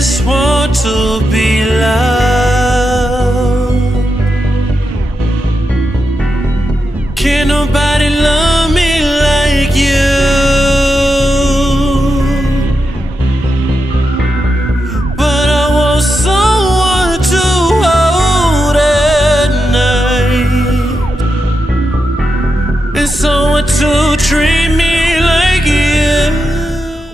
just want to be loved. Can't nobody love me like you. But I want someone to hold at night, and someone to treat me like you.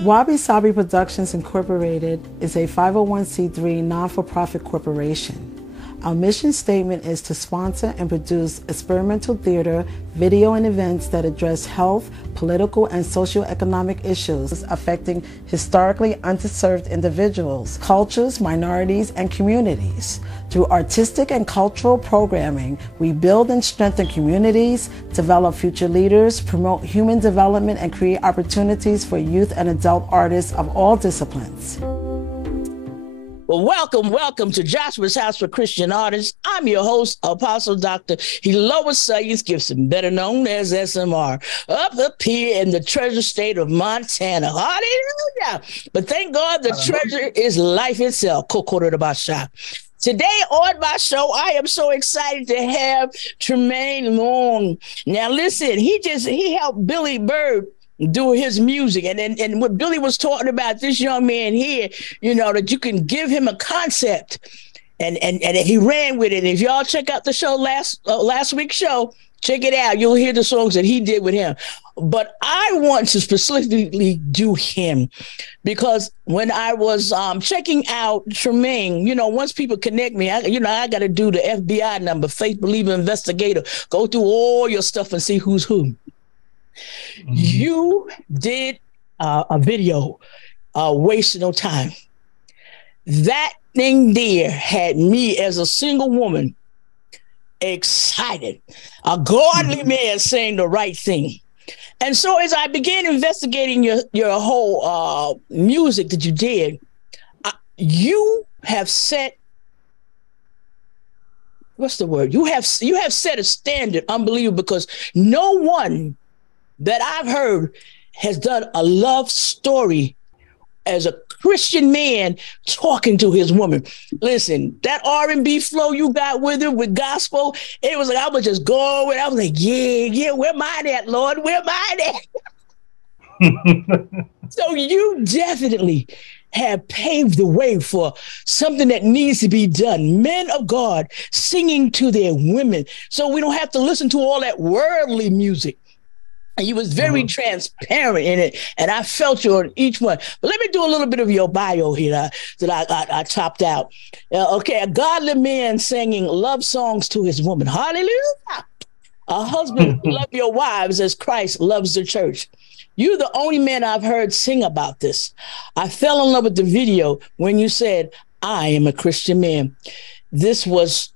Wabi Sabi Productions Incorporated is a 501c3 non-for-profit corporation. Our mission statement is to sponsor and produce experimental theater, video, and events that address health, political, and socioeconomic issues affecting historically underserved individuals, cultures, minorities, and communities. Through artistic and cultural programming, we build and strengthen communities, develop future leaders, promote human development, and create opportunities for youth and adult artists of all disciplines. Well, welcome to Joshua's House for Christian Artists. I'm your host, Apostle Dr. Lois Gibson, better known as SMR, up here in the treasure state of Montana. Hallelujah! But thank God the treasure is life itself. Today on my show, I am so excited to have Tramaine Long. Now, listen, he helped Billy Bird do his music. And what Billy was talking about, this young man here, you know, that you can give him a concept and he ran with it. If y'all check out the show, last week's show, check it out. You'll hear the songs that he did with him. But I want to specifically do him because when I was checking out Tremaine, you know, once people connect me, I got to do the FBI number, faith believer investigator, go through all your stuff and see who's who. Mm-hmm. You did a video, Wasting No Time. That thing there had me as a single woman excited. A godly man saying the right thing. And so as I began investigating your whole music that you did, you have set, what's the word? You have set a standard unbelievable, because no one that I've heard has done a love story as a Christian man talking to his woman. Listen, that R&B flow you got with it, with gospel, it was like I was just going. I was like, yeah, where mine at, Lord? Where mine at? So you definitely have paved the way for something that needs to be done. Men of God singing to their women, so we don't have to listen to all that worldly music. And you was very transparent in it, and I felt you on each one. But let me do a little bit of your bio here that I chopped out. Okay, a godly man singing love songs to his woman. Hallelujah. A husband, love your wives as Christ loves the church. You're the only man I've heard sing about this. I fell in love with the video when you said, I am a Christian man. This was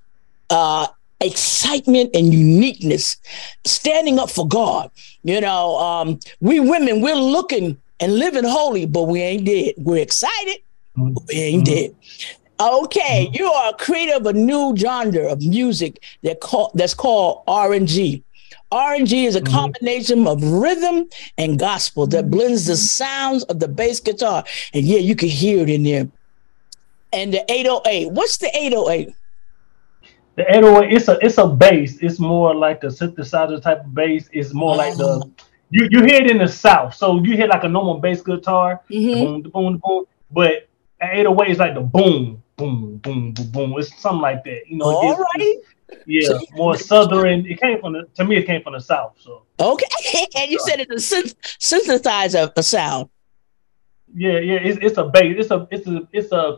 excitement and uniqueness, standing up for God. You know, we women, we're looking and living holy, but we ain't dead. We're excited, but we ain't dead. Okay, you are a creator of a new genre of music that's called R&G. R&G is a combination of rhythm and gospel that blends the sounds of the bass guitar. And yeah, you can hear it in there. And the 808, what's the 808? The 808, it's a bass. It's more like a synthesizer type of bass. It's more like the you hear it in the South, so you hear like a normal bass guitar, boom, boom, boom. But 808 is like the boom, boom, boom, boom, boom. It's something like that, you know. All right. Yeah, so, more southern. It came from the South. So okay, and you said it's a synthesizer a sound. Yeah, it's a bass. It's a.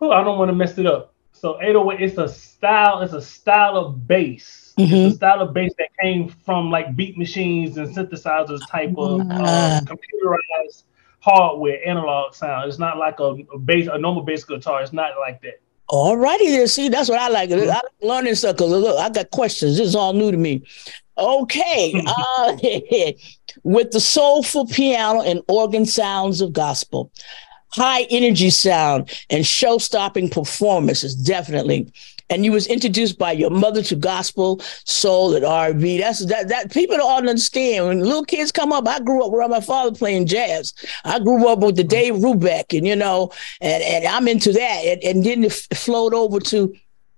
Oh, I don't want to mess it up. So 808, it's a style of bass. It's a style of bass that came from like beat machines and synthesizers type of computerized hardware, analog sound. It's not like a normal bass guitar. It's not like that. All righty then. See, that's what I like. I like learning stuff because look, I got questions. This is all new to me. Okay. With the soulful piano and organ sounds of gospel, high energy sound and show-stopping performances, definitely. and you was introduced by your mother to gospel, soul, and R&B. That people don't understand. When little kids come up, I grew up around my father playing jazz. I grew up with the Dave Brubeck, and and I'm into that, and then it flowed over to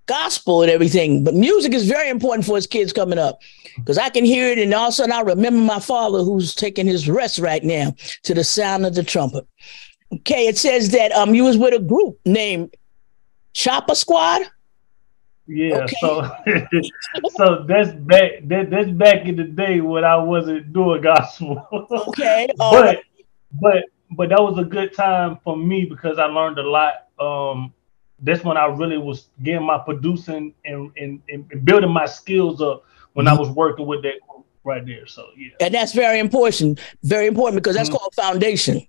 gospel and everything. But music is very important for his kids coming up, because I can hear it, and all of a sudden I remember my father, who's taking his rest right now, to the sound of the trumpet. Okay, it says that you was with a group named Chopper Squad. Yeah, okay. so that's back in the day when I wasn't doing gospel. Okay, but that was a good time for me because I learned a lot. That's when I really was getting my producing and building my skills up when I was working with that group right there. So yeah, and that's very important because that's called foundation.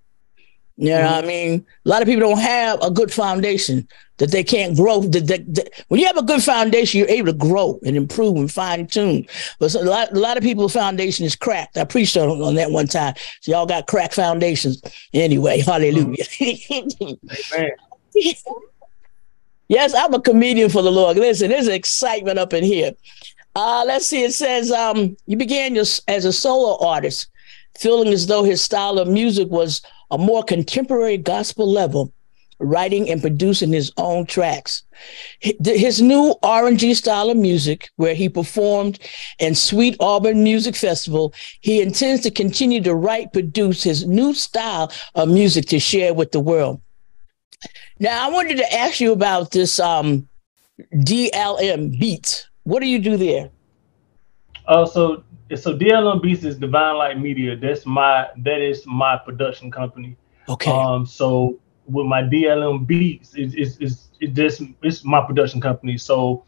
You know what I mean? A lot of people don't have a good foundation, that they can't grow. When you have a good foundation, you're able to grow and improve and fine tune. But a lot of people's foundation is cracked. I preached on that one time. So y'all got cracked foundations. Anyway, hallelujah. Amen. Yes, I'm a comedian for the Lord. Listen, there's excitement up in here. Let's see. It says you began as a solo artist, feeling as though his style of music was a more contemporary gospel level, writing and producing his own tracks. His new R&G style of music, where he performed in Sweet Auburn Music Festival, he intends to continue to produce his new style of music to share with the world. Now, I wanted to ask you about this DLM Beats. What do you do there? So DLM Beats is Divine Light Media. That is my production company. Okay. So with my DLM Beats, it's my production company. So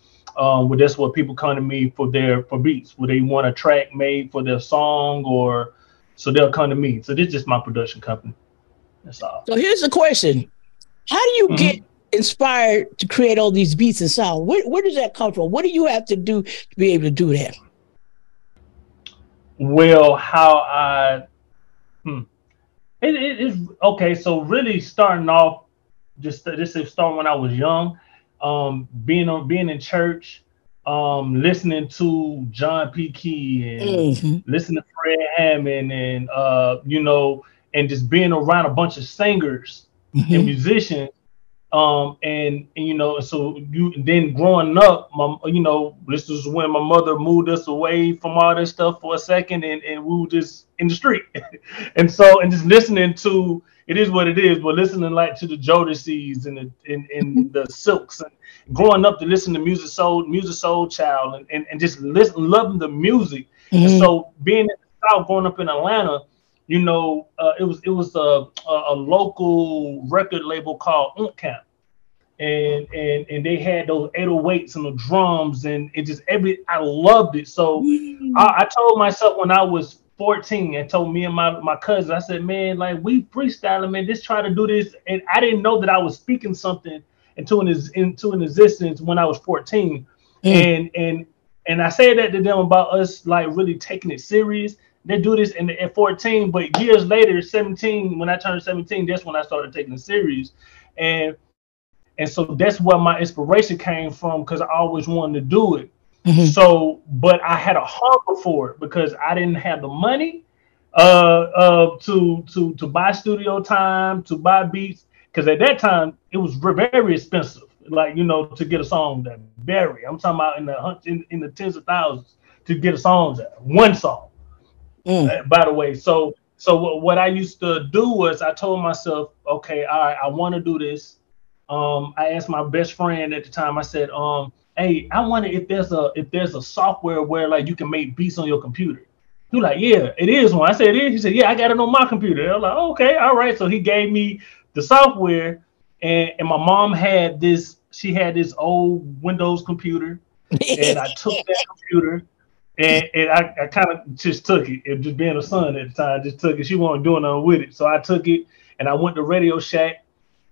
that's what people come to me for beats, where they want a track made for their song, so they'll come to me. So this is just my production company. That's all. So here's the question: how do you get inspired to create all these beats and sound? Where does that come from? What do you have to do to be able to do that? Well, it is okay. So really starting off, just starting when I was young, being in church, listening to John P. Key and listening to Fred Hammond, and and just being around a bunch of singers and musicians. And so then growing up, this was when my mother moved us away from all this stuff for a second, and we were just in the street, and just listening to, it is what it is, but listening like to the Jodeci's and the Silks, and growing up to listen to Music Soul Child, and just loving the music. And so being in the South, growing up in Atlanta, it was a local record label called Camp, and they had those 808s and the drums, and I loved it. So I told myself when I was 14, and told me and my cousin, I said, man, like, we freestyling, man, just try to do this. And I didn't know that I was speaking something into an existence when I was 14. And I said that to them about us like really taking it serious. They do this at 14, but years later, 17, when I turned 17, that's when I started taking it serious. And so that's where my inspiration came from, because I always wanted to do it. So, but I had a hunger for it because I didn't have the money to buy studio time, to buy beats, because at that time it was very expensive, like, to get a song that I'm talking about in the tens of thousands to get a song, one song. By the way, so what I used to do was I told myself, okay, all right, I want to do this. I asked my best friend at the time. I said, hey, I wonder if there's a software where like you can make beats on your computer. He was like, yeah, it is one. I said, it is. He said, yeah, I got it on my computer. I was like, okay, all right. So he gave me the software, and my mom had this. She had this old Windows computer, and I took that computer. And I kind of just took it. It just being a son at the time, just took it. She wasn't doing nothing with it. So I took it and I went to Radio Shack.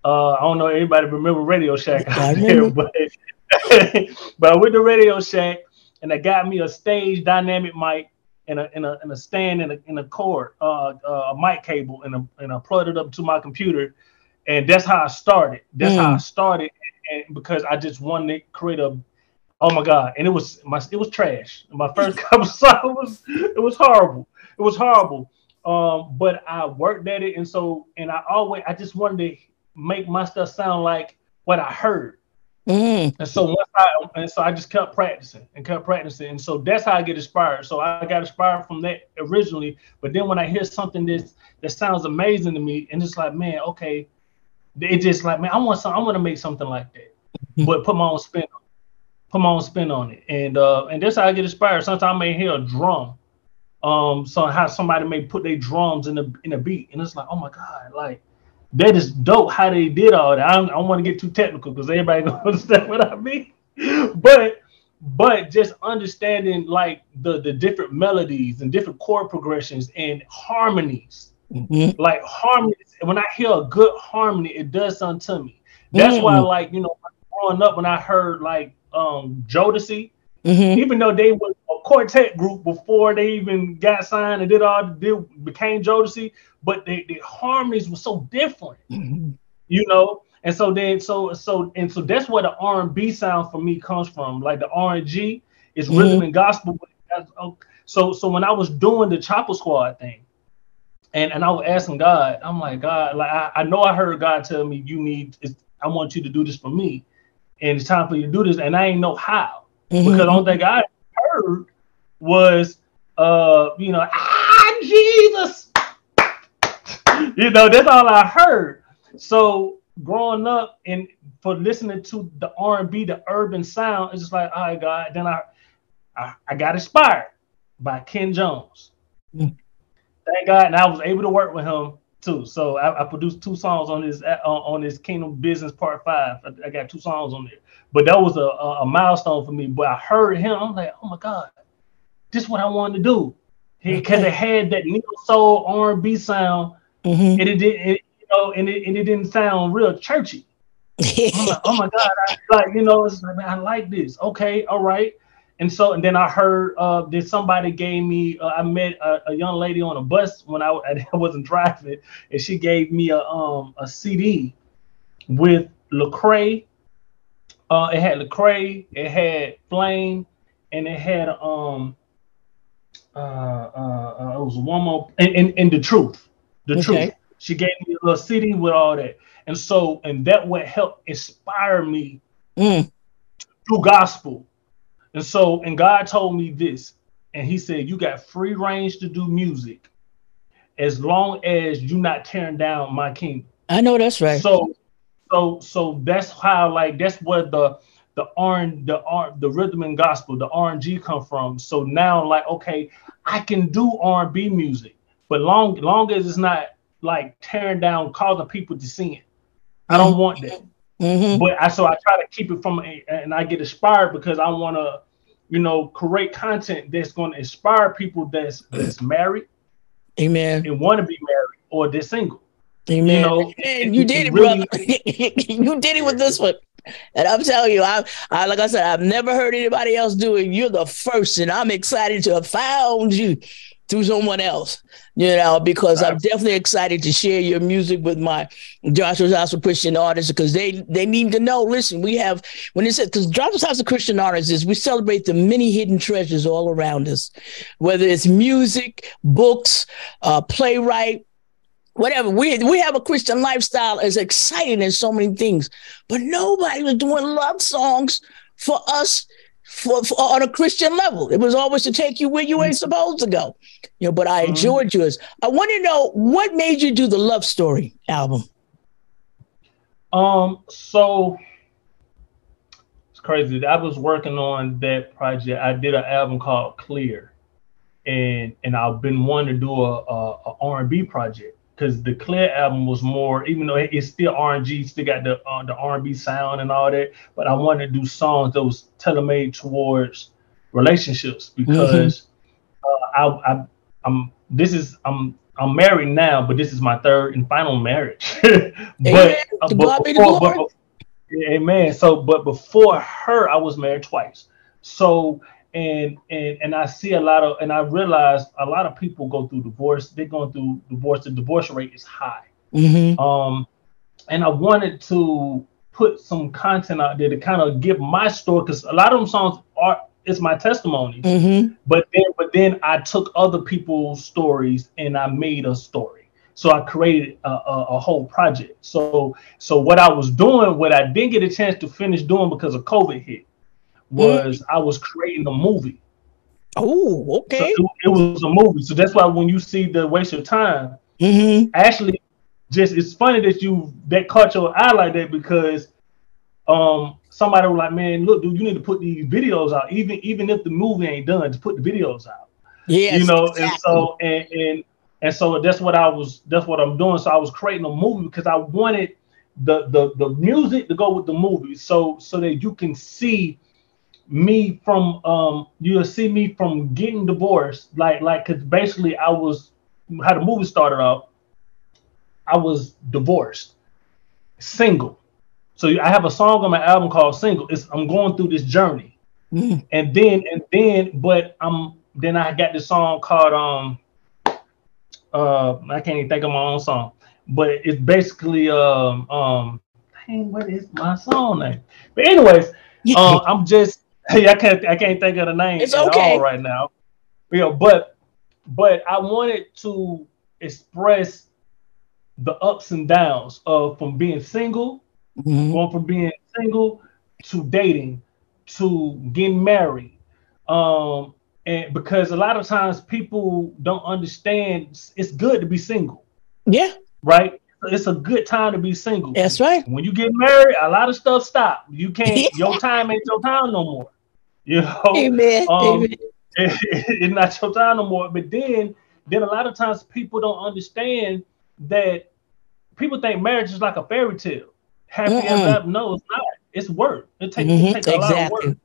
I don't know if everybody remember Radio Shack out there, but I went to Radio Shack and I got me a stage dynamic mic and a stand and a cord, a mic cable, and I plugged it up to my computer. And that's how I started. That's how I started, and because I just wanted to create Oh my God. And it was trash. My first couple songs it was horrible. It was horrible. But I worked at it, and I just wanted to make my stuff sound like what I heard. And so I just kept practicing and kept practicing. And so that's how I get inspired. So I got inspired from that originally. But then when I hear something that sounds amazing to me, and it's like, man, okay, it just like, man, I want to make something like that, but put my own spin on it. And that's how I get inspired. Sometimes I may hear a drum. So how somebody may put their drums in a beat, and it's like, oh my God, like that is dope how they did all that. I don't want to get too technical because everybody gonna understand what I mean. But just understanding like the different melodies and different chord progressions and harmonies. Like harmonies, when I hear a good harmony, it does something to me. That's why, like, growing up, when I heard like Jodeci, even though they were a quartet group before they even got signed and became Jodeci, but the harmonies were so different, And so that's where the R&B sound for me comes from. Like the R&G is rhythm and gospel. So when I was doing the Chopper Squad thing, and I was asking God, I'm like, God, like I know I heard God tell me I want you to do this for me, and it's time for you to do this, and I ain't know how, because the only thing I heard was Jesus. That's all I heard. So growing up and for listening to the R&B, the urban sound, it's just like, all right, God. Then I got inspired by Ken Jones. Thank God, and I was able to work with him too. So I produced 2 songs on his Kingdom Business Part 5. I got 2 songs on there, but that was a milestone for me. But I heard him, I'm like, oh my God, this is what I wanted to do, because it had that neo soul R&B sound, and it didn't sound real churchy. I'm like, oh my God, it's like, man, I like this. Okay, all right. And then I heard that somebody gave me. I met a young lady on a bus when I wasn't driving, and she gave me a CD with Lecrae. It had Lecrae, it had Flame, and it had it was one more, and the truth. Truth. She gave me a little CD with all that, and that would help inspire me to do gospel. And God told me this, and He said, you got free range to do music as long as you're not tearing down my kingdom. I know that's right. So that's how, like, that's where the rhythm and gospel, the R&G come from. So now, like, okay, I can do R&B music, but long as it's not like tearing down, causing people to sin. I don't want that. But I try to keep it and I get inspired because I want to, create content that's going to inspire people that's married, amen, and want to be married, or they're single, amen. And you did it, really, brother. You did it with this one, and I'm telling you, I like I said, I've never heard anybody else do it. You're the first, and I'm excited to have found you through someone else, because I'm definitely excited to share your music with my Joshua's House of Christian Artists, because they need to know, listen, we have, when it says, because Joshua's House of Christian Artists we celebrate the many hidden treasures all around us, whether it's music, books, playwright, whatever. We have a Christian lifestyle as exciting as so many things, but nobody was doing love songs for us for on a Christian level. It was always to take you where you ain't supposed to go. But I enjoyed yours. I want to know what made you do the Love Story album. So it's crazy. I was working on that project. I did an album called Clear, and I've been wanting to do a R&B project, because the Clear album was more, even though it's still R&G, still got the R&B sound and all that, but I wanted to do songs that was tailor-made towards relationships, because I'm married now, but this is my 3rd and final marriage. Amen. So, but before her, I was married twice. So, and I see and I realized a lot of people go through divorce. They're going through divorce. The divorce rate is high. And I wanted to put some content out there to kind of give my story, because a lot of them songs it's my testimony. Mm-hmm. But then I took other people's stories and I made a story. So I created a whole project. So what I was doing, what I didn't get a chance to finish doing because of COVID hit, was I was creating a movie. Oh, okay. So it was a movie. So that's why when you see the Waste Your Time, actually, just it's funny that caught your eye like that, because somebody was like, man, look, dude, you need to put these videos out, even if the movie ain't done, just put the videos out. Yes, you know, exactly. and so that's what I'm doing. So I was creating a movie because I wanted the music to go with the movie, so that you can see me from you'll see me from getting divorced, like because basically I was, how the movie started off, I was divorced, single. So I have a song on my album called Single. I'm going through this journey. And then I got this song called I can't even think of my own song, but it's basically dang, what is my song name? But anyways, I'm just I can't think of the name it's at okay. all right now. But I wanted to express the ups and downs of from being single, going from being single to dating to getting married. And because a lot of times people don't understand it's good to be single. Yeah. Right? It's a good time to be single. That's right. When you get married, a lot of stuff stop. You can't, your time ain't your time no more. You know? Amen. Amen. It's not your time no more. But then a lot of times people don't understand that people think marriage is like a fairy tale. Happy ever. No, it's not. It's work. It takes a lot of work.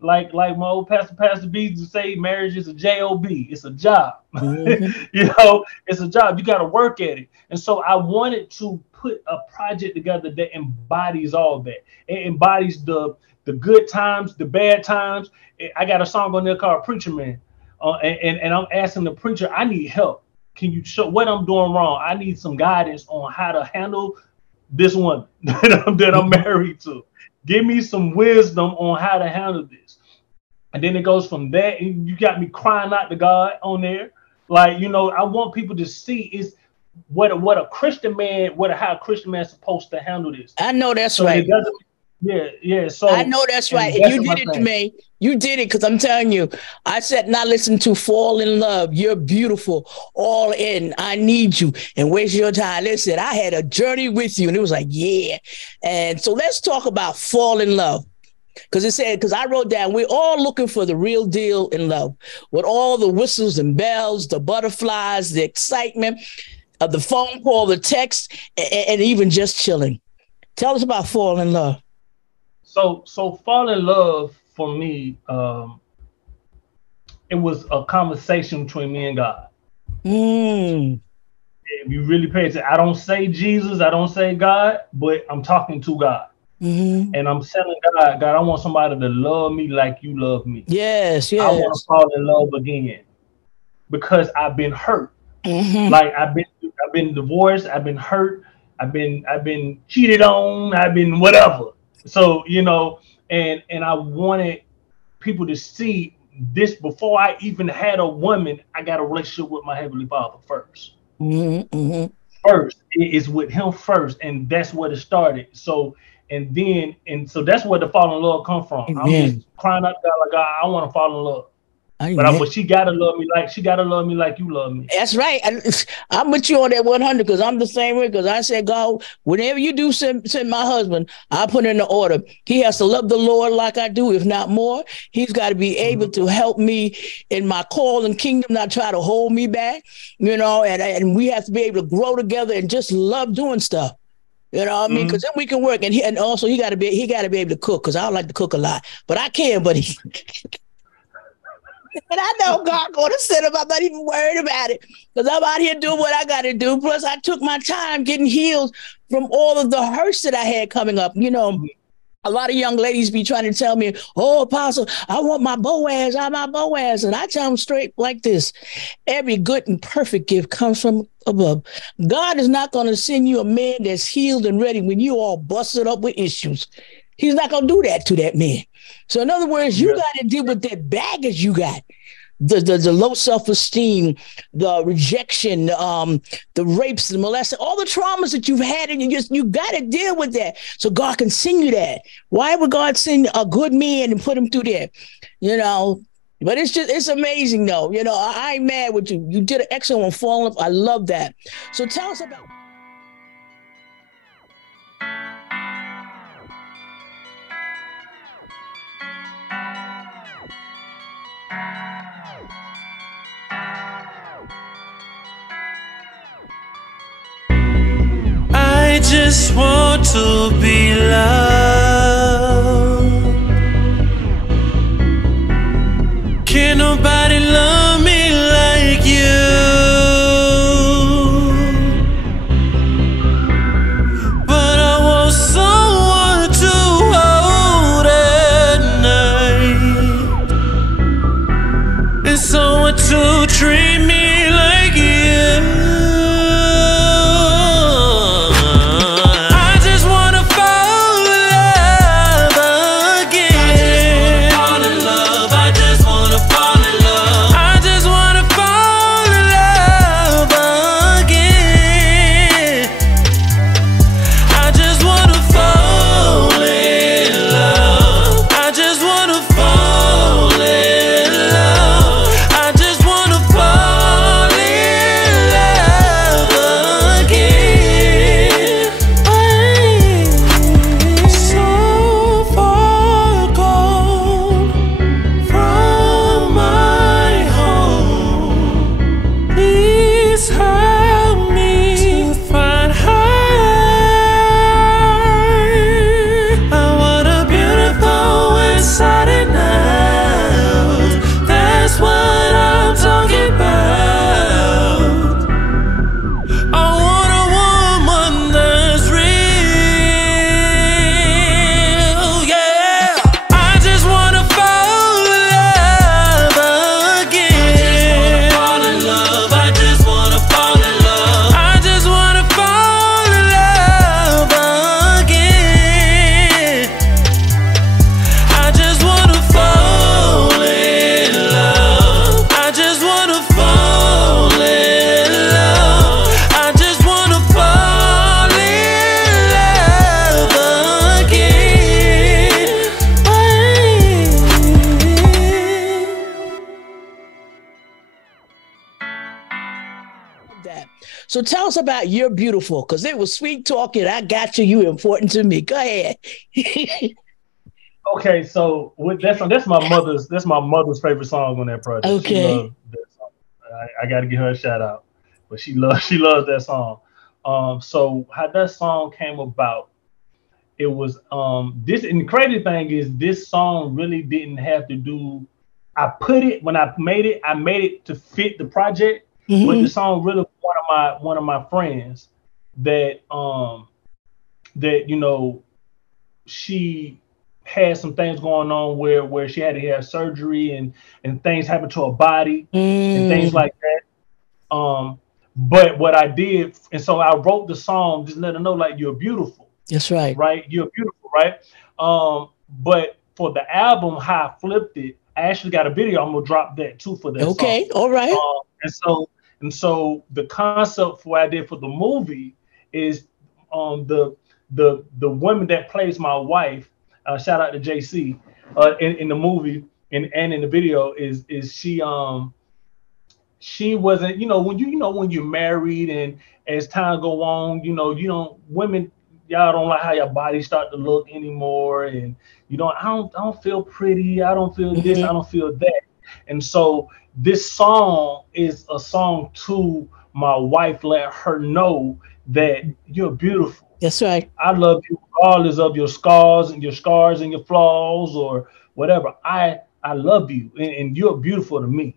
Like my old Pastor B used to say, marriage is a job. It's a job. You know, it's a job. You got to work at it. And so I wanted to put a project together that embodies all that. It embodies the good times, the bad times. I got a song on there called Preacher Man. And I'm asking the preacher, I need help. Can you show what I'm doing wrong? I need some guidance on how to handle this woman that I'm married to. Give me some wisdom on how to handle this. And then it goes from that. And you got me crying out to God on there. Like, you know, I want people to see is how a Christian man is supposed to handle this. I know that's right. Yeah. So I know that's right. And you did it, Tremaine. You did it, because I'm telling you, I said not listen to Fall in Love. You're beautiful. All in. I need you. And waste your time. Listen, I had a journey with you. And it was like, yeah. And so let's talk about Fall in Love. Because I wrote down, we're all looking for the real deal in love, with all the whistles and bells, the butterflies, the excitement of the phone call, the text, and even just chilling. Tell us about Fall in Love. So Fall in Love for me, it was a conversation between me and God. If you really pay attention, I don't say Jesus, I don't say God, but I'm talking to God. And I'm telling God, I want somebody to love me like you love me. Yes. I want to fall in love again because I've been hurt. Like I've been divorced, I've been hurt, I've been cheated on, I've been whatever. So, you know, and I wanted people to see this before I even had a woman. I got a relationship with my Heavenly Father first. First, it is with Him first, and that's where it started. So, so that's where the fall in love come from. Amen. I'm just crying out to God, like, God, I want to fall in love. But she gotta love me like you love me. That's right. I'm with you on that 100, because I'm the same way. Because I said, God, whenever you do send my husband, I put in the order. He has to love the Lord like I do, if not more. He's got to be able to help me in my call and kingdom, not try to hold me back. You know, and we have to be able to grow together and just love doing stuff. You know what I mean? Because then we can work. And also he got to be able to cook, because I don't like to cook a lot, but I can. But he. And I know God going to send him. I'm not even worried about it, because I'm out here doing what I got to do. Plus, I took my time getting healed from all of the hurts that I had coming up. You know, A lot of young ladies be trying to tell me, oh, Apostle, I want my Boaz, I'm my Boaz. And I tell them straight like this: every good and perfect gift comes from above. God is not going to send you a man that's healed and ready when you all busted up with issues. He's not going to do that to that man. So in other words, you got to deal with that baggage you got. The low self-esteem, the rejection, the rapes, the molestation, all the traumas that you've had, and you got to deal with that so God can send you that. Why would God send a good man and put him through that? You know, but it's amazing though. You know, I ain't mad with you. You did an excellent one, Falling Up. I love that. So tell us about. I just want to be loved. Can't nobody love me like you. But I want someone to hold at night, and someone to treat me like you. So tell us about You're Beautiful, because it was sweet talking. I got you. You important to me. Go ahead. Okay, so with that's my mother's favorite song on that project. Okay. She loves that song. I got to give her a shout out, but she loves that song. So how that song came about, it was this, and the crazy thing is this song really didn't have to do. When I made it to fit the project. Mm-hmm. But the song really one of my friends that you know, she had some things going on where she had to have surgery and things happened to her body and things like that. But what I did, and so I wrote the song, just let her know, like, you're beautiful. That's right. Right? You're beautiful, right? But for the album, how I flipped it, I actually got a video. I'm gonna drop that too for that song. Okay, all right. And so the concept for what I did for the movie is the woman that plays my wife, shout out to JC, in the movie and in the video is she wasn't, when you're married and as time go on, women, y'all don't like how your body start to look anymore, and I don't feel pretty, I don't feel this, I don't feel that. And so this song is a song to my wife, let her know that you're beautiful. That's right. I love you regardless of your scars and your flaws or whatever. I love you and you're beautiful to me.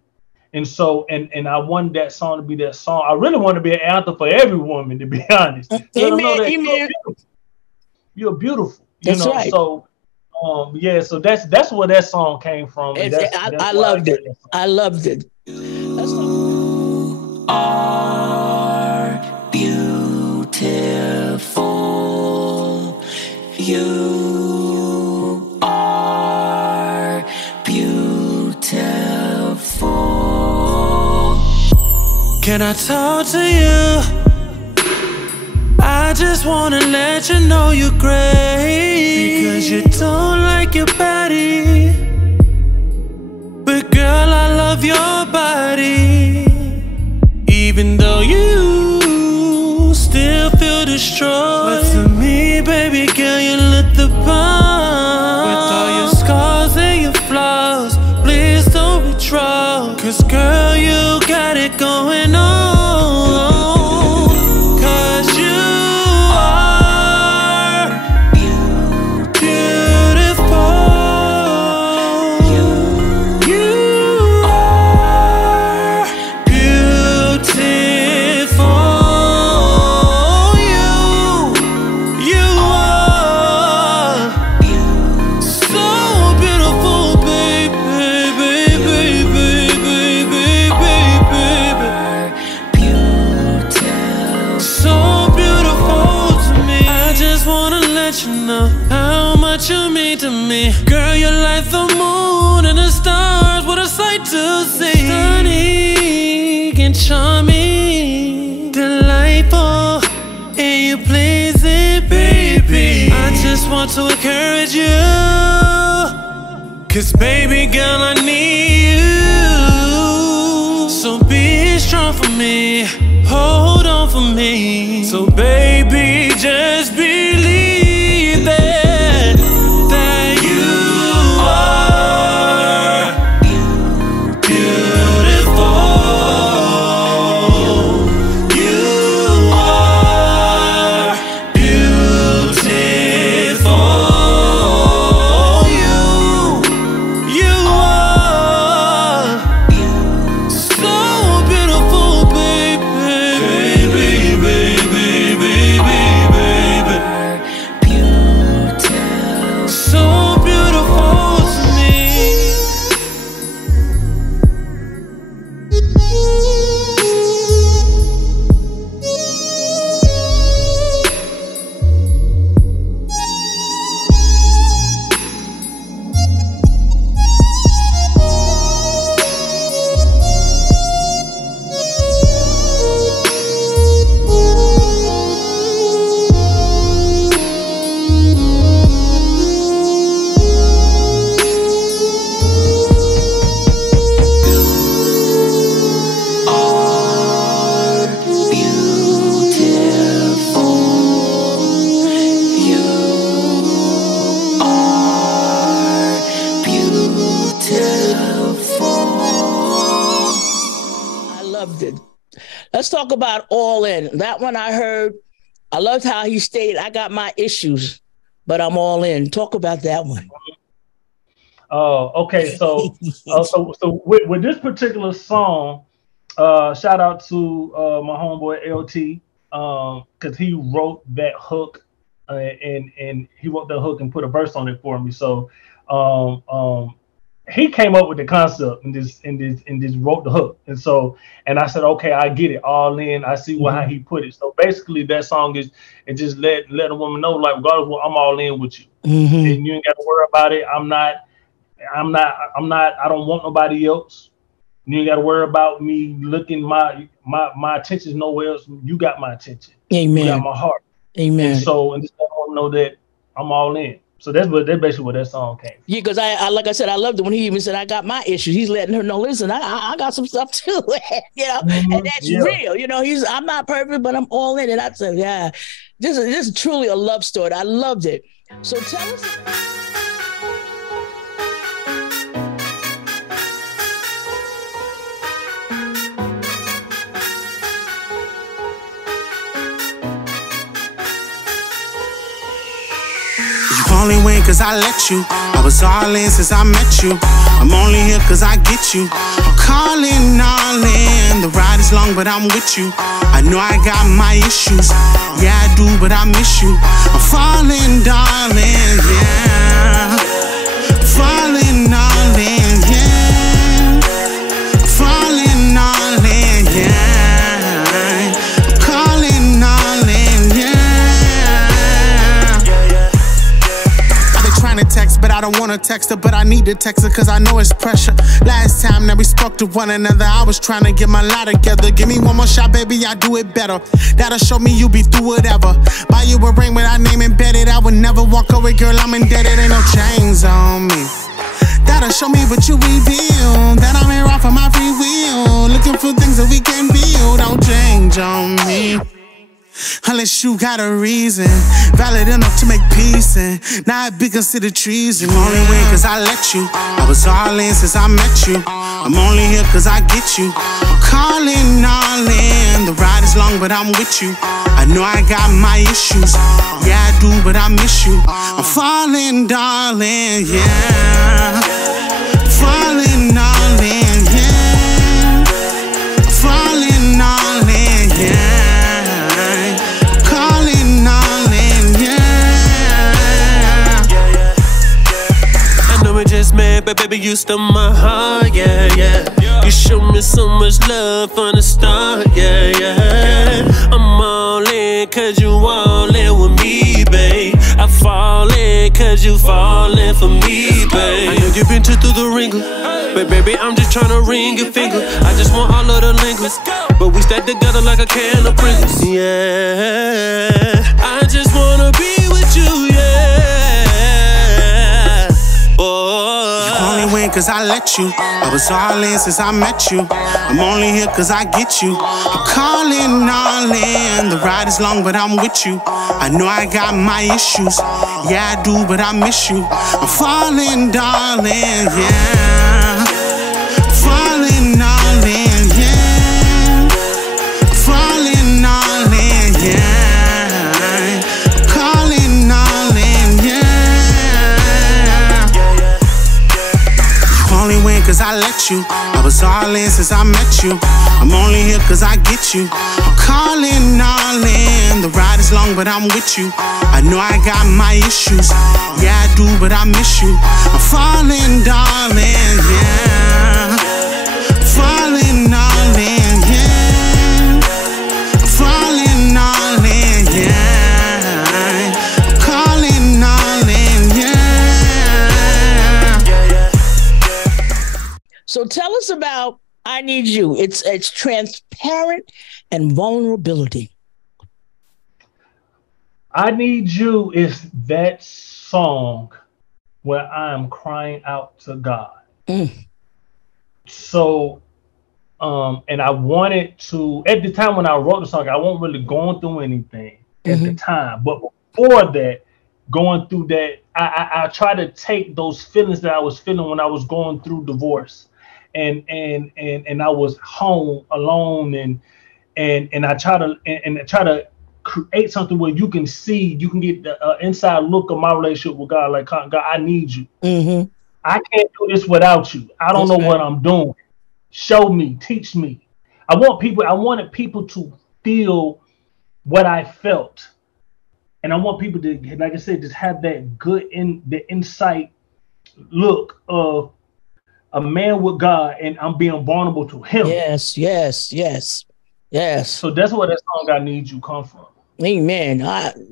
And so, and I wanted that song to be that song. I really want to be an anthem for every woman, to be honest. Amen. You're beautiful. That's right. So Yeah, so that's where that song came from. And I loved it. I loved it. Let's talk. Are beautiful. You are beautiful. Can I talk to you? I just wanna let you know you're great, because you don't like your body, but girl, I love your body. Even though you still feel destroyed, but to me, baby girl, you lit the bomb. With all your scars and your flaws, please don't withdraw, 'cause girl, you got it going on. Girl, you're like the moon and the stars, what a sight to see. Stunning and charming, delightful, and you please it, baby. I just want to encourage you, 'cause baby girl, I need you. So be strong for me, hold on for me. So baby, just believe that. Let's talk about All In. That one I heard. I loved how he stated, I got my issues, but I'm all in. Talk about that one. Okay. So, with this particular song, shout out to my homeboy LT, because he wrote that hook, and he wrote that hook and put a verse on it for me. So, he came up with the concept and just wrote the hook. And I said, okay, I get it, all in. I see how he put it. So basically that song is, it just let a woman know, like, regardless of what, I'm all in with you. And you ain't got to worry about it. I don't want nobody else. You ain't got to worry about me looking my attention's nowhere else. You got my attention. Amen. You got my heart. Amen. And just let them know that I'm all in. So that's basically what that song came from. Yeah, because I like I said, I loved it when he even said, I got my issues. He's letting her know, listen, I got some stuff too. And that's real. I'm not perfect, but I'm all in it. I said, yeah, this is truly a love story. I loved it. So tell us. Only win cause I let you. I was all in since I met you. I'm only here cause I get you. I'm calling all in. The ride is long but I'm with you. I know I got my issues. Yeah I do but I miss you. I'm falling darling, yeah. wanna text her, but I need to text her cause I know it's pressure. Last time that we spoke to one another, I was trying to get my life together. Give me one more shot, baby, I'll do it better. That'll show me you be through whatever. Buy you a ring with our name embedded. I would never walk away, girl, I'm indebted. Ain't no chains on me. That'll show me what you reveal. That I'm here off of my free will. Looking for things that we can build. Don't change on me unless you got a reason valid enough to make peace and not be considered treason. You only win cause I let you. I was all in since I met you. I'm only here cause I get you. I'm calling all in. The ride is long but I'm with you. I know I got my issues. Yeah I do but I miss you. I'm falling darling, yeah. Falling all in, yeah. Falling all in, yeah. Man, but baby, you stole my heart, yeah, yeah. You showed me so much love from the start, yeah, yeah. I'm all in cause you all in with me, babe. I fall in cause you fall in for me, babe. I know you've been through the ringer, but baby, I'm just trying to ring your finger. I just want all of the lingers, but we stack together like a can of Pringles, yeah. I just wanna be with you, yeah. You only win cause I let you. I was all in since I met you. I'm only here cause I get you. I'm calling all in. The ride is long but I'm with you. I know I got my issues. Yeah I do but I miss you. I'm falling darling, yeah. Falling all in, yeah. Falling all in, yeah. Calling all in, yeah. Only win cause I let you. I was all in since I met you. I'm only here cause I get you. I'm calling all in. The ride is long but I'm with you. I know I got my issues. Yeah I do but I miss you. I'm falling darling, yeah. Falling all in, yeah. Falling all in, yeah. Calling all in, yeah. So tell us about I Need You. It's transparent and vulnerability. I Need You is that song where I am crying out to God. So, and I wanted to, at the time when I wrote the song, I wasn't really going through anything at the time. But before that, going through that, I tried to take those feelings that I was feeling when I was going through divorce. And I was home alone, and I try to create something where you can get the inside look of my relationship with God. Like, God, I need you. I can't do this without you. I don't know what I'm doing. Show me, teach me. I wanted people to feel what I felt, and I want people to, like I said, just have that the insight look of a man with God, and I'm being vulnerable to him. Yes. So that's where that song I Need You come from. Amen.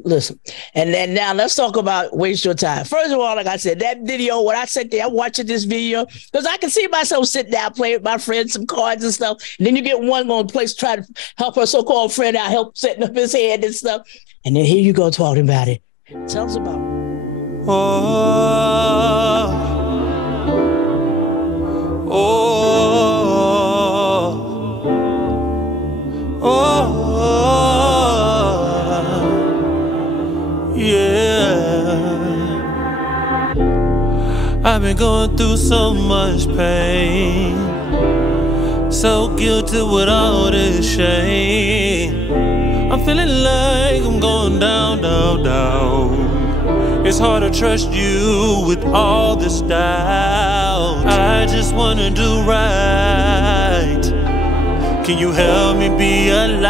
Listen, and then now let's talk about Waste Your Time. First of all, like I said, that video, when I sat there watching this video, because I can see myself sitting down playing with my friends some cards and stuff, and then you get one going to place try to help her so-called friend out, help setting up his head and stuff, and then here you go talking about it. Tell us about it. I've been going through so much pain, so guilty with all this shame. I'm feeling like I'm going down, down, down. It's hard to trust you with all this doubt. I just wanna do right. Can you help me be a light?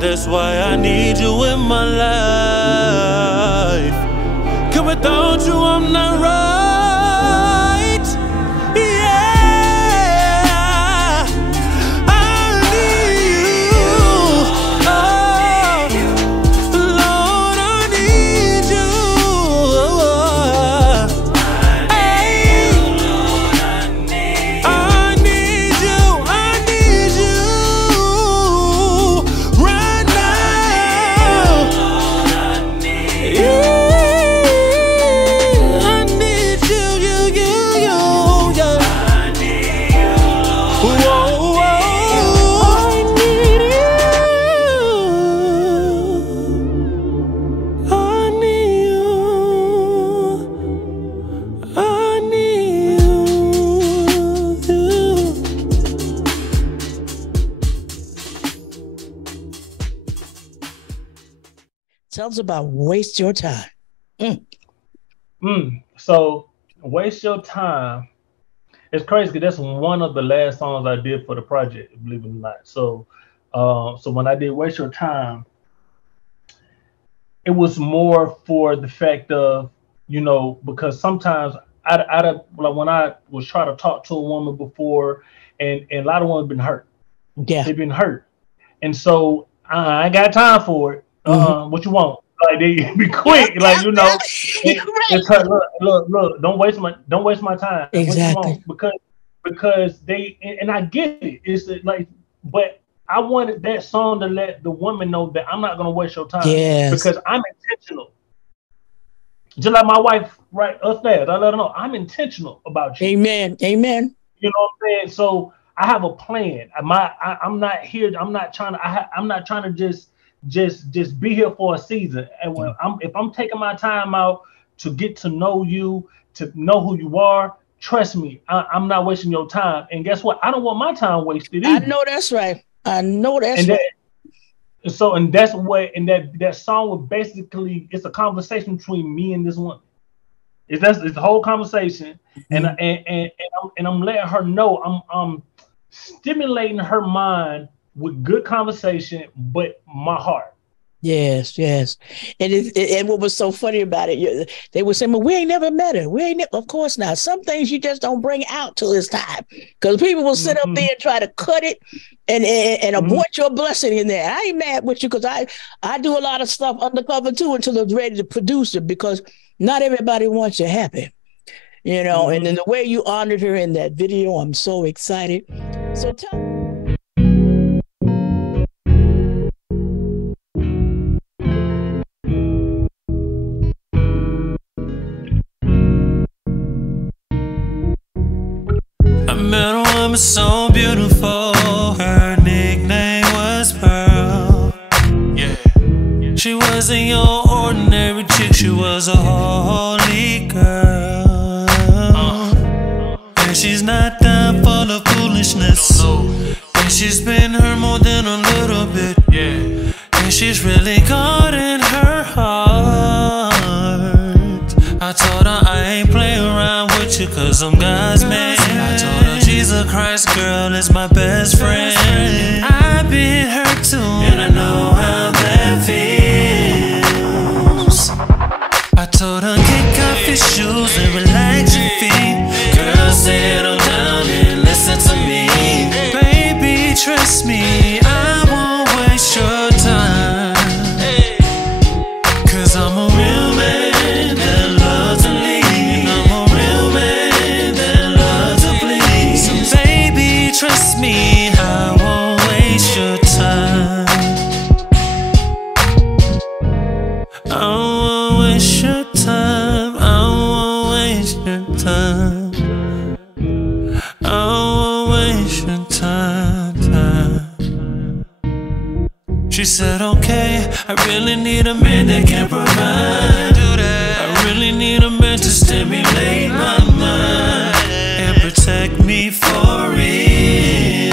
That's why I need you in my life. 'Cause without you I'm not right. Yeah, I need you. Oh, Lord, I need you. Tell us about Waste Your Time. So Waste Your Time. It's crazy because that's one of the last songs I did for the project, believe it or not. So when I did Waste Your Time, it was more for the fact of, because sometimes like when I was trying to talk to a woman before, and a lot of women been hurt. Yeah. They've been hurt. And so I ain't got time for it. What you want? Like, they be quick, it's hurt. Look, don't waste my time. Exactly. What you want? Because they, and I get it. It's like, but I wanted that song to let the woman know that I'm not gonna waste your time. Yes. Because I'm intentional. Just like my wife right upstairs, I let her know I'm intentional about you. Amen. Amen. You know what I'm saying? So I have a plan. I'm not here. I'm not trying to just be here for a season. And if I'm taking my time out to get to know you, to know who you are, trust me, I'm not wasting your time. And guess what? I don't want my time wasted either. I know that's right. Right. And that's what, and that song was basically, it's a conversation between me and this woman. It's the whole conversation, and I'm letting her know I'm stimulating her mind with good conversation, but my heart. Yes. And what was so funny about it, they were saying, well, we ain't never met her. Of course not. Some things you just don't bring out till it's time. Because people will sit up there and try to cut it and abort your blessing in there. I ain't mad with you because I do a lot of stuff undercover too until it's ready to produce it, because not everybody wants you happy. And then the way you honored her in that video, I'm so excited. So tell met a woman so beautiful. Her nickname was Pearl. Yeah. She wasn't your ordinary chick. She was a holy girl. And she's not that full of foolishness. And she's been hurt more than a little bit. Yeah. And she's really got in her heart. I told her I ain't playing around with you, cause I'm God's man. I told her Jesus Christ, girl, is my best friend. I've been hurt too, and I know how that feels. I told her kick off your shoes and relax your feet. Girl, settle down and listen to me. Baby, trust me, I won't waste your time. Cause I'm a real man that loves to lead. I'm a real man that loves to please. So baby, trust me, I won't waste your time. I won't waste your time. I won't waste your time. I won't waste your time. She said, okay, I really need a man that can provide. I really need a man to stimulate my mind and protect me for real.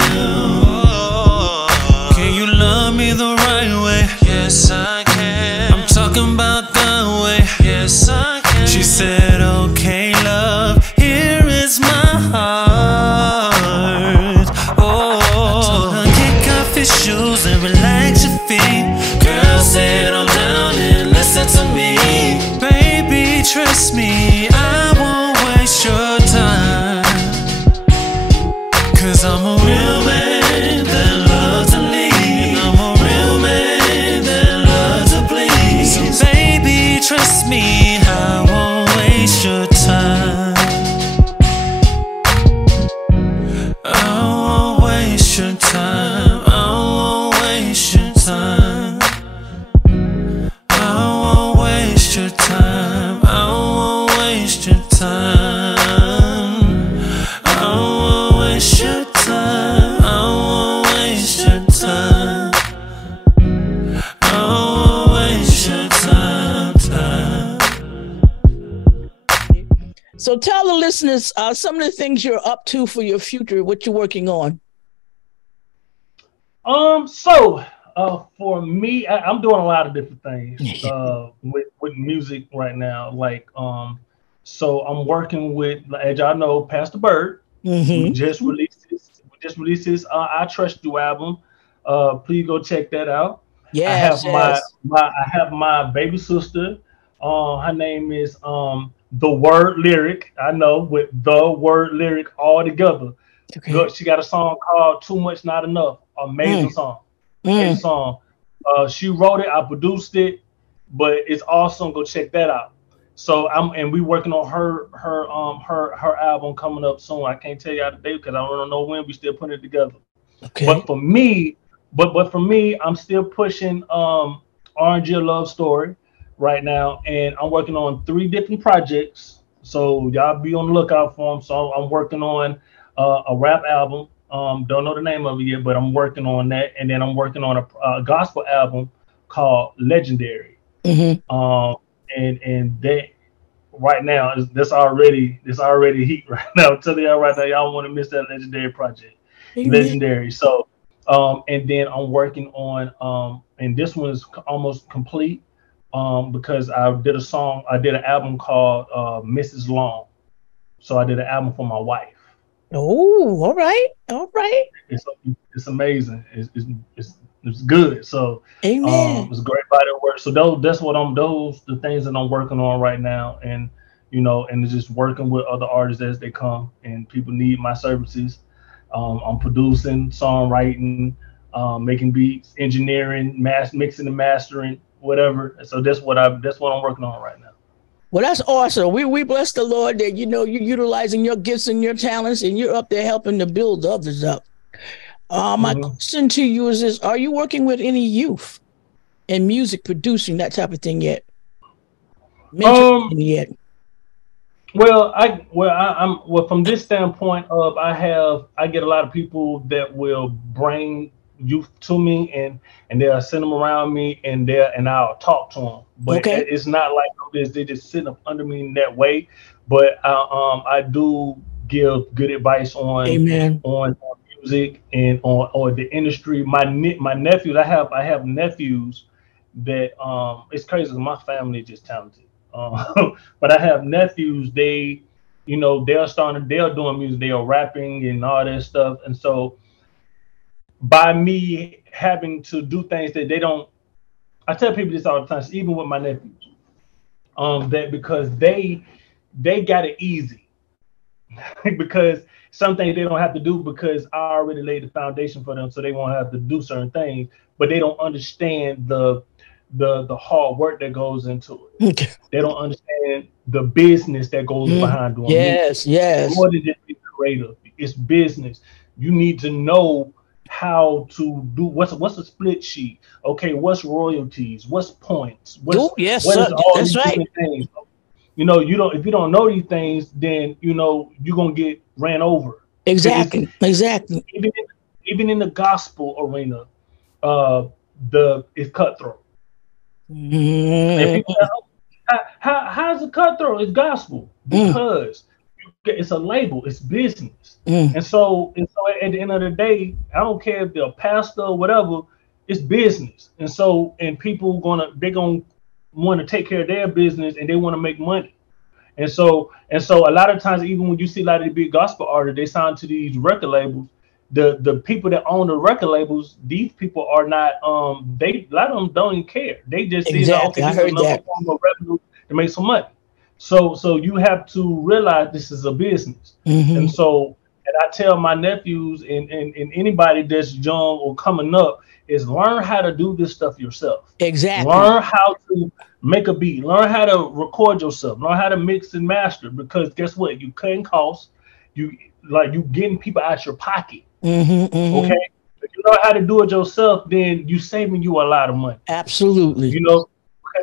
Can you love me the right way? Yes, I can. I'm talking about God way. Yes, I can. She said, okay, love, here is my heart. Oh, I told her, kick off your shoes and relax your feet. Girl, settle down and listen to me. Baby, trust me, I won't waste your time. Cause I'm a real man that loves to lead. I'm a real man that loves to please. So baby, trust me, I won't waste your time. I won't waste your time. I won't waste your time. I won't waste your time. I won't waste your time. I won't waste your time. I won't waste your time. I won't waste your time. So tell the listeners some of the things you're up to for your future, what you're working on. For me, I'm doing a lot of different things with music right now. Like, so I'm working with, as y'all know, Pastor Bird. We just released this. I Trust You album. Please go check that out. Yes, I have my baby sister. Her name is The Word Lyric. I know, with The Word Lyric all together. Okay. She got a song called Too Much Not Enough. Amazing song. Amazing song. She wrote it, I produced it, but it's awesome. Go check that out. So we working on her album coming up soon. I can't tell you how the date because I don't know when. We still putting it together. Okay. But for me, I'm still pushing R&G A Love Story right now, and I'm working on 3 different projects. So y'all be on the lookout for them. So I'm working on a rap album. Don't know the name of it yet, but I'm working on that, and then I'm working on a gospel album called Legendary. And that right now that's already heat right now. I'm telling y'all right now, y'all want to miss that Legendary project. Legendary. So and then I'm working on and this one is almost complete because I did an album called Mrs. Long. So I did an album for my wife. Oh, all right. It's amazing. It's good. So amen. It's a great body of work. So those the things that I'm working on right now, and and just working with other artists as they come and people need my services. I'm producing, songwriting, making beats, engineering, mixing and mastering, whatever. So that's what I'm working on right now. Well, that's awesome. We bless the Lord that you're utilizing your gifts and your talents, and you're up there helping to build others up. My question to you is this: are you working with any youth in music producing, that type of thing yet? Yet? Well, I'm from this standpoint of I get a lot of people that will bring youth to me and they'll send them around me and I'll talk to them. But it's not like they just sitting up under me in that way. But I do give good advice on music and on the industry. My nephews, I have nephews that it's crazy because my family is just talented. But I have nephews, they're doing music, they are rapping and all that stuff. And so by me having to do things that they don't, I tell people this all the time, even with my nephews, that because they got it easy because some things they don't have to do because I already laid the foundation for them, so they won't have to do certain things, but they don't understand the hard work that goes into it. They don't understand the business that goes behind doing music. Yes. More than just be creative, it's business. You need to know how to do what's a split sheet. Okay, what's royalties? What's points? All these different things. If you don't know these things, then you're gonna get ran over. Exactly. Even in the gospel arena, it's cutthroat. And people say, how's it cutthroat? It's gospel because it's a label, it's business. And so at the end of the day, I don't care if they're a pastor or whatever, it's business. And people they're gonna want to take care of their business and they want to make money. And so a lot of times, even when you see a lot of the big gospel artists, they sign to these record labels. The people that own the record labels, these people are not a lot of them don't even care. They just see that okay, this is another form of revenue to make some money. So you have to realize this is a business. And I tell my nephews and anybody that's young or coming up is learn how to do this stuff yourself. Exactly. Learn how to make a beat. Learn how to record yourself. Learn how to mix and master, because guess what? You cutting costs. You getting people out your pocket. Okay. If you know how to do it yourself, then you saving you a lot of money. Absolutely. Because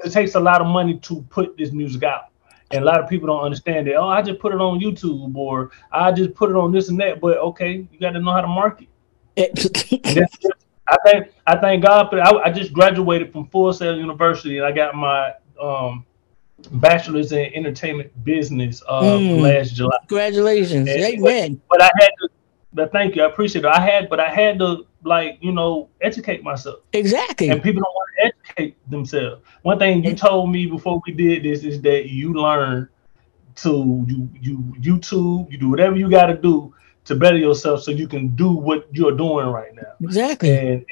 it takes a lot of money to put this music out. And a lot of people don't understand that. Oh, I just put it on YouTube or I just put it on this and that. But okay, you got to know how to market. I thank God for that. I just graduated from Full Sail University and I got my bachelor's in entertainment business last July. Congratulations. Amen. But I had to. But thank you. I appreciate it. I had to like, you know, educate myself. Exactly. And people don't want to educate themselves. One thing you told me before we did this is that you learn to you YouTube, you do whatever you got to do to better yourself so you can do what you're doing right now. Exactly.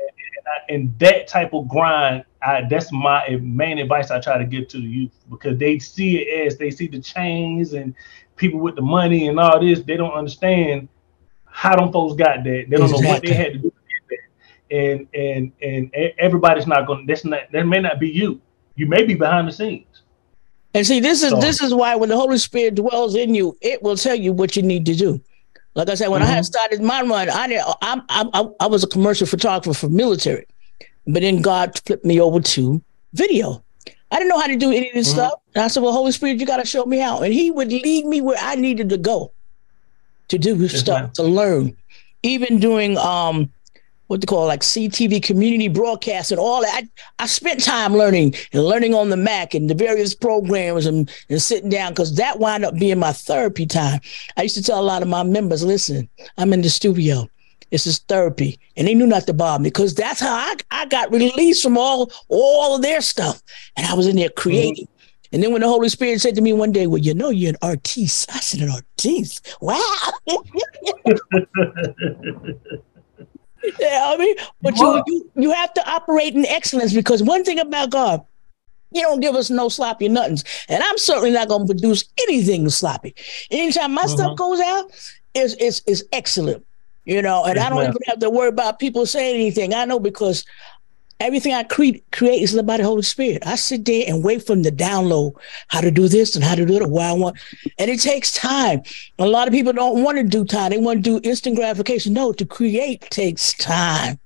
And that type of grind, that's my main advice I try to give to the youth, because they see it as they see the chains and people with the money and all this. They don't understand how them folks got that. They don't know what they had to do to get that. And everybody's not going. That may not be you. You may be behind the scenes. And see, this is why when the Holy Spirit dwells in you, it will tell you what you need to do. Like I said, when I had started my run, I was a commercial photographer for military, but then God flipped me over to video. I didn't know how to do any of this stuff. And I said, well, Holy Spirit, you got to show me how. And he would lead me where I needed to go to do stuff, to learn. Even doing what they call like CTV community broadcasts and all that. I spent time learning on the Mac and the various programs and sitting down, because that wound up being my therapy time. I used to tell a lot of my members, listen, I'm in the studio. This is therapy. And they knew not to bother me, because that's how I got released from all of their stuff. And I was in there creating. And then when the Holy Spirit said to me one day, well, you know, you're an artiste. I said, an artiste? Wow. Yeah, I mean, but you have to operate in excellence, because one thing about God, he don't give us no sloppy nothings. And I'm certainly not going to produce anything sloppy. Anytime my stuff goes out, it's excellent, you know, and I don't even have to worry about people saying anything. I know, because everything I create is about the Holy Spirit. I sit there and wait for them to download how to do this and how to do it, what I want. And it takes time. A lot of people don't want to do time. They want to do instant gratification. No, to create takes time.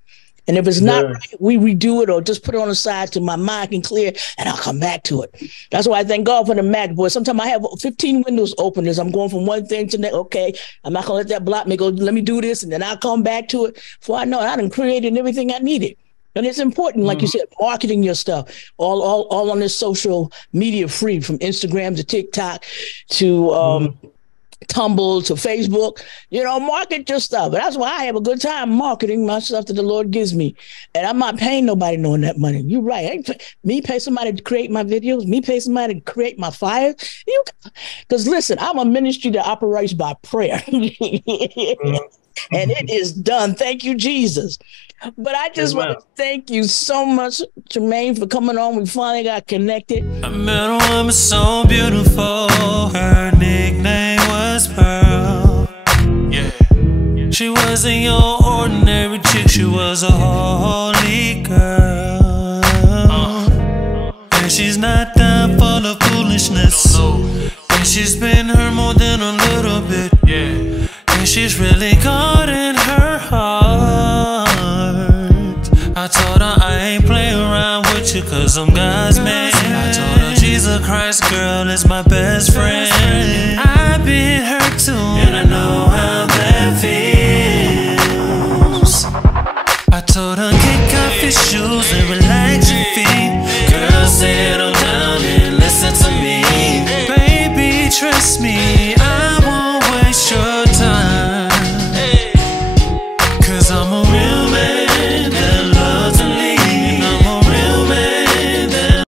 And if it's not right, we redo it or just put it on the side till my mind can clear, and I'll come back to it. That's why I thank God for the Mac, boy. Sometimes I have 15 windows open as I'm going from one thing to the next. Okay, I'm not going to let that block me go. Let me do this, and then I'll come back to it. Before I know it, I done created everything I needed. And it's important, like you said, marketing your stuff, all on this social media free, from Instagram to TikTok to Tumblr to Facebook. You know, market your stuff. And that's why I have a good time marketing my stuff that the Lord gives me. And I'm not paying nobody knowing that money. You're right. Me pay somebody to create my videos. Me pay somebody to create my flyers. Because listen, I'm a ministry that operates by prayer. And it is done. Thank you, Jesus. But I just want to thank you so much, Tremaine, for coming on. We finally got connected. I met a woman so beautiful. Her nickname was Pearl. Yeah. She wasn't your ordinary chick. She was a holy girl. And she's not that full of foolishness. And she's been hurt more than a little bit. Yeah. And she's really got in her heart. I told her I ain't playing around with you, cause I'm God's man. I told her Jesus Christ, girl, is my best friend. I've been hurt too, and I know